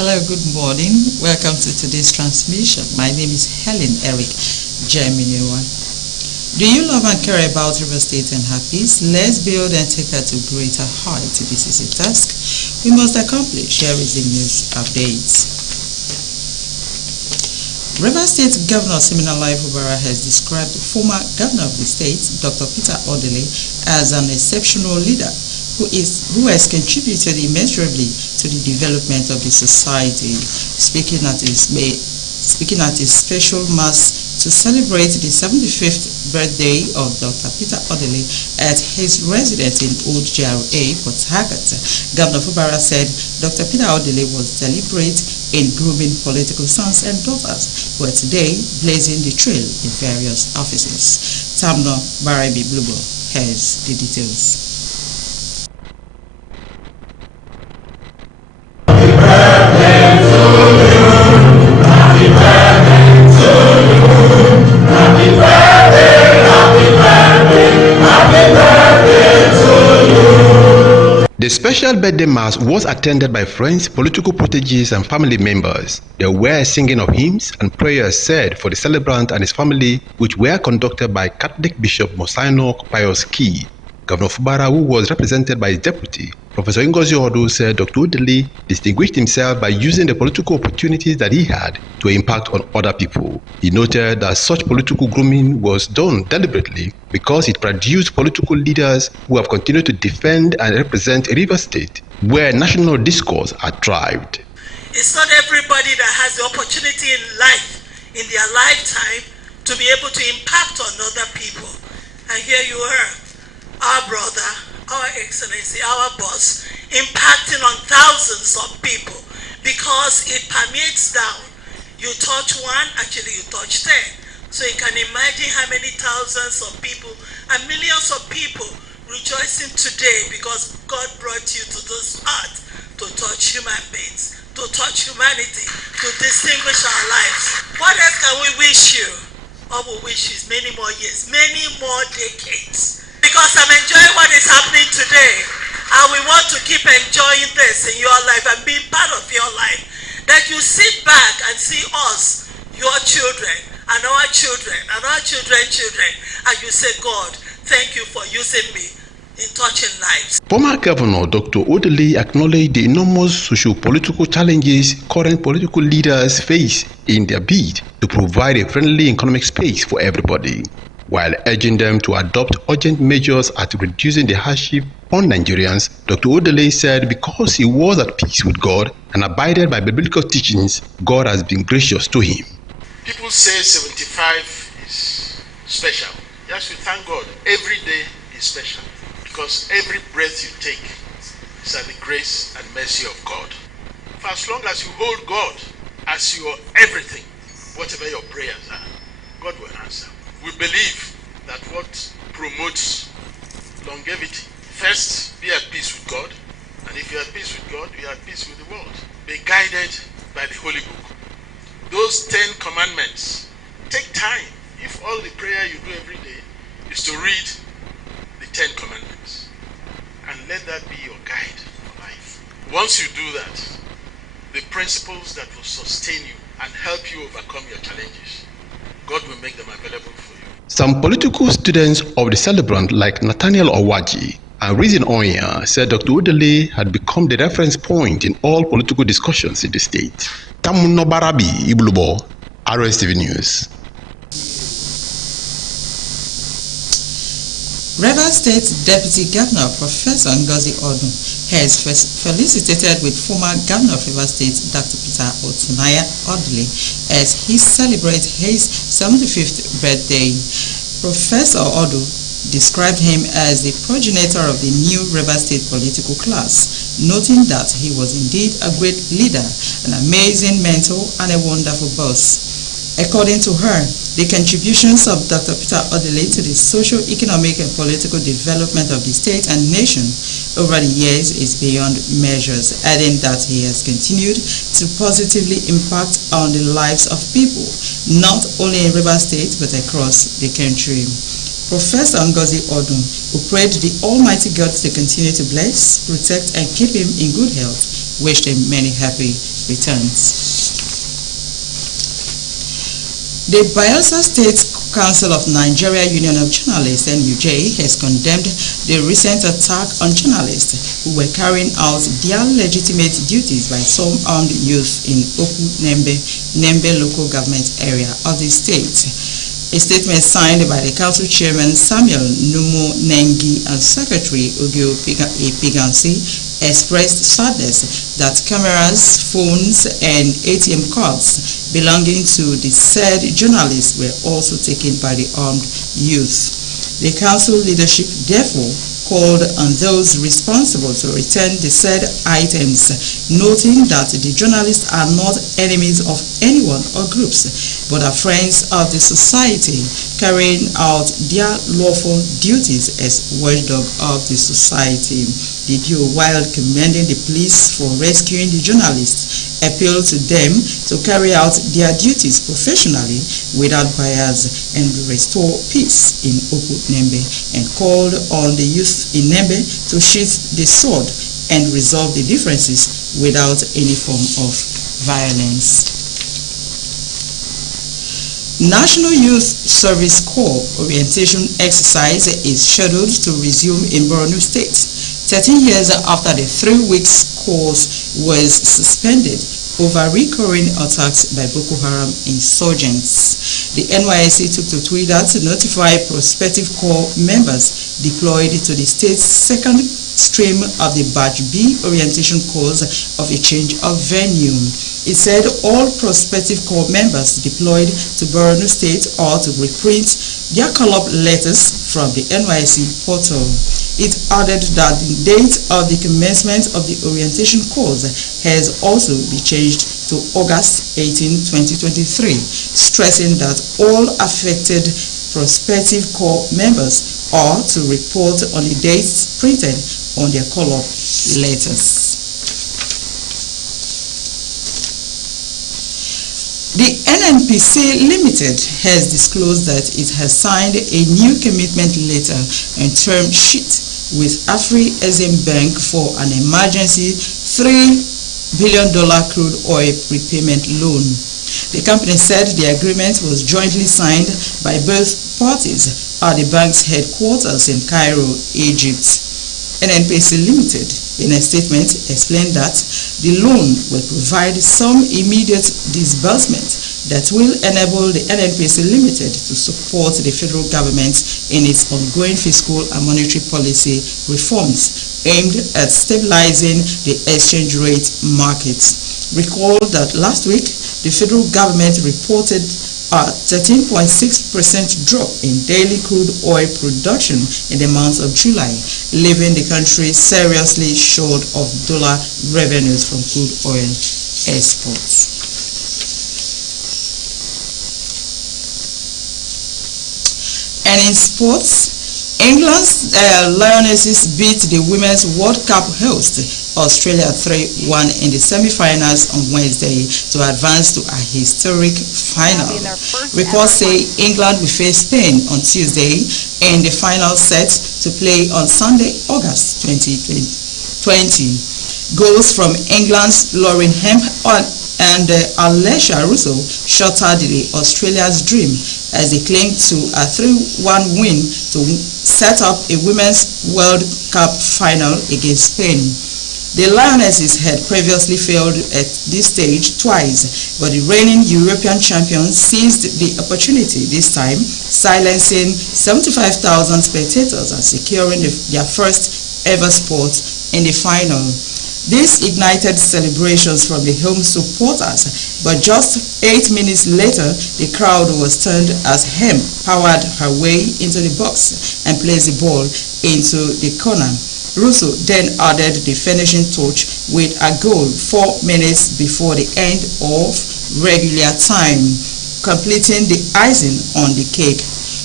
Hello, good morning. Welcome to today's transmission. My name is Helen Eric Jeminewa. Do you love and care about River State and her peace? Let's build and take her to greater heights. This is a task we must accomplish. Here is the news updates. River State Governor Siminalayi Fubara has described the former governor of the state, Dr. Peter Odili, as an exceptional leader who has contributed immeasurably to the development of the society. Speaking at his special mass to celebrate the 75th birthday of Dr. Peter Odili at his residence in Old GRA, Port Harcourt, Governor Fubara said Dr. Peter Odili was deliberate in grooming political sons and daughters who are today blazing the trail in various offices. Tamno Barabi Blubo has the details. The special birthday mass was attended by friends, political proteges, and family members. There were singing of hymns and prayers said for the celebrant and his family, which were conducted by Catholic Bishop Monsignor Pius Key. Governor Fubara, who was represented by his deputy, Professor Ngozi Odu, said Dr. Odili distinguished himself by using the political opportunities that he had to impact on other people. He noted that such political grooming was done deliberately because it produced political leaders who have continued to defend and represent a river state where national discourse had thrived. It's not everybody that has the opportunity in life, in their lifetime, to be able to impact on other people. And here you are, our brother, our excellency, our boss, impacting on thousands of people because it permeates down. You touch one, actually you touch 10. So you can imagine how many thousands of people and millions of people rejoicing today because God brought you to this earth to touch human beings, to touch humanity, to distinguish our lives. What else can we wish you? All we wish is many more years, many more decades. Because I'm enjoying what is happening today, and we want to keep enjoying this in your life and being part of your life. That you sit back and see us, your children, and our children, and our children's children, and you say, God, thank you for using me in touching lives. Former Governor Dr. Odili acknowledged the enormous socio-political challenges current political leaders face in their bid to provide a friendly economic space for everybody, while urging them to adopt urgent measures at reducing the hardship on Nigerians. Dr. Odili said because he was at peace with God and abided by biblical teachings, God has been gracious to him. People say 75 is special. You have to thank God. Every day is special because every breath you take is at the grace and mercy of God. For as long as you hold God as your everything, whatever your prayers are, God will answer. We believe that what promotes longevity, first, be at peace with God, and if you're at peace with God, you're at peace with the world. Be guided by the Holy Book. Those 10 commandments, take time. If all the prayer you do every day is to read the 10 commandments, and let that be your guide for life. Once you do that, the principles that will sustain you and help you overcome your challenges, God will make them available for you. Some political students of the celebrant like Nathaniel Owaji and Reason Onya said Dr. Odili had become the reference point in all political discussions in the state. Tamuno Barabi Iblubo, RSTV News. River State Deputy Governor Professor Ngozi Odu has felicitated with former Governor of River State Dr. Peter Odili as he celebrates his 75th birthday. Professor Odu described him as the progenitor of the new River State political class, noting that he was indeed a great leader, an amazing mentor, and a wonderful boss. According to her, the contributions of Dr. Peter Odili to the socio-economic and political development of the state and nation over the years is beyond measures, adding that he has continued to positively impact on the lives of people, not only in River State but across the country. Professor Ngozi Odu, who prayed the Almighty God to continue to bless, protect, and keep him in good health, wished him many happy returns. The Bayelsa State Council of Nigeria Union of Journalists (NUJ) has condemned the recent attack on journalists who were carrying out their legitimate duties by some armed youth in Oku Nembe local government area of the state. A statement signed by the council chairman Samuel Numo Nengi and secretary Ogio Epigansi expressed sadness that cameras, phones, and ATM cards belonging to the said journalists were also taken by the armed youth. The council leadership therefore called on those responsible to return the said items, noting that the journalists are not enemies of anyone or groups, but are friends of the society, carrying out their lawful duties as watchdog of the society. The duo, while commending the police for rescuing the journalists, appealed to them to carry out their duties professionally without bias and restore peace in Oku Nembe, and called on the youth in Nembe to sheath the sword and resolve the differences without any form of violence. National Youth Service Corps orientation exercise is scheduled to resume in Borno State, 13 years after the 3-week course was suspended over recurring attacks by Boko Haram insurgents. The NYSC took to Twitter to notify prospective Corps members deployed to the state's second stream of the Batch B orientation course of a change of venue. It said all prospective Corps members deployed to Borno State are to reprint their call-up letters from the NYSC portal. It added that the date of the commencement of the orientation course has also been changed to August 18, 2023, stressing that all affected prospective Corps members are to report on the dates printed on their call-up letters. The NNPC Limited has disclosed that it has signed a new commitment letter and term sheet with Afri-Exim Bank for an emergency $3 billion crude oil prepayment loan. The company said the agreement was jointly signed by both parties at the bank's headquarters in Cairo, Egypt. NNPC Limited, in a statement, explained that the loan will provide some immediate disbursement that will enable the NNPC Limited to support the federal government in its ongoing fiscal and monetary policy reforms aimed at stabilizing the exchange rate market. Recall that last week, the federal government reported a 13.6% drop in daily crude oil production in the month of July, leaving the country seriously short of dollar revenues from crude oil exports. And in sports, England's Lionesses beat the Women's World Cup host Australia 3-1 in the semi-finals on Wednesday to advance to a historic final. Reports say England will face Spain on Tuesday in the final set to play on Sunday, August 2020. Goals from England's Lauren Hemp and Alessia Russo shattered the Australia's dream as they clinged to a 3-1 win to set up a Women's World Cup final against Spain. The Lionesses had previously failed at this stage twice, but the reigning European champions seized the opportunity this time, silencing 75,000 spectators and securing their first ever spot in the final. This ignited celebrations from the home supporters, but just 8 minutes later, the crowd was turned as Hem powered her way into the box and placed the ball into the corner. Russo then added the finishing touch with a goal 4 minutes before the end of regular time, completing the icing on the cake.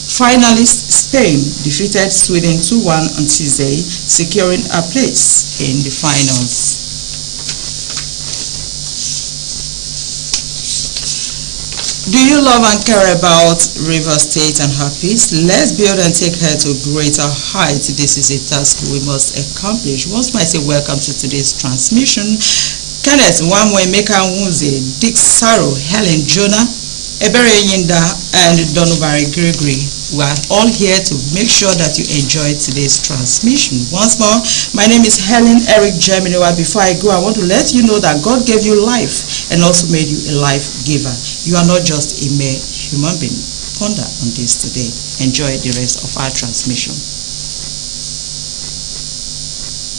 Finalist Spain defeated Sweden 2-1 on Tuesday, securing a place in the finals. Do you love and care about Rivers State and her peace? Let's build and take her to greater heights. This is a task we must accomplish. Once I say welcome to today's transmission. Kenneth Wamwemeka Nwuze, Dick Saro, Helen Jonah, Ebere Yinda, and Donubari Gregory. We are all here to make sure that you enjoy today's transmission. Once more, my name is Helen Eric Geminowa. Before I go, I want to let you know that God gave you life and also made you a life giver. You are not just a mere human being. Ponder on this today. Enjoy the rest of our transmission.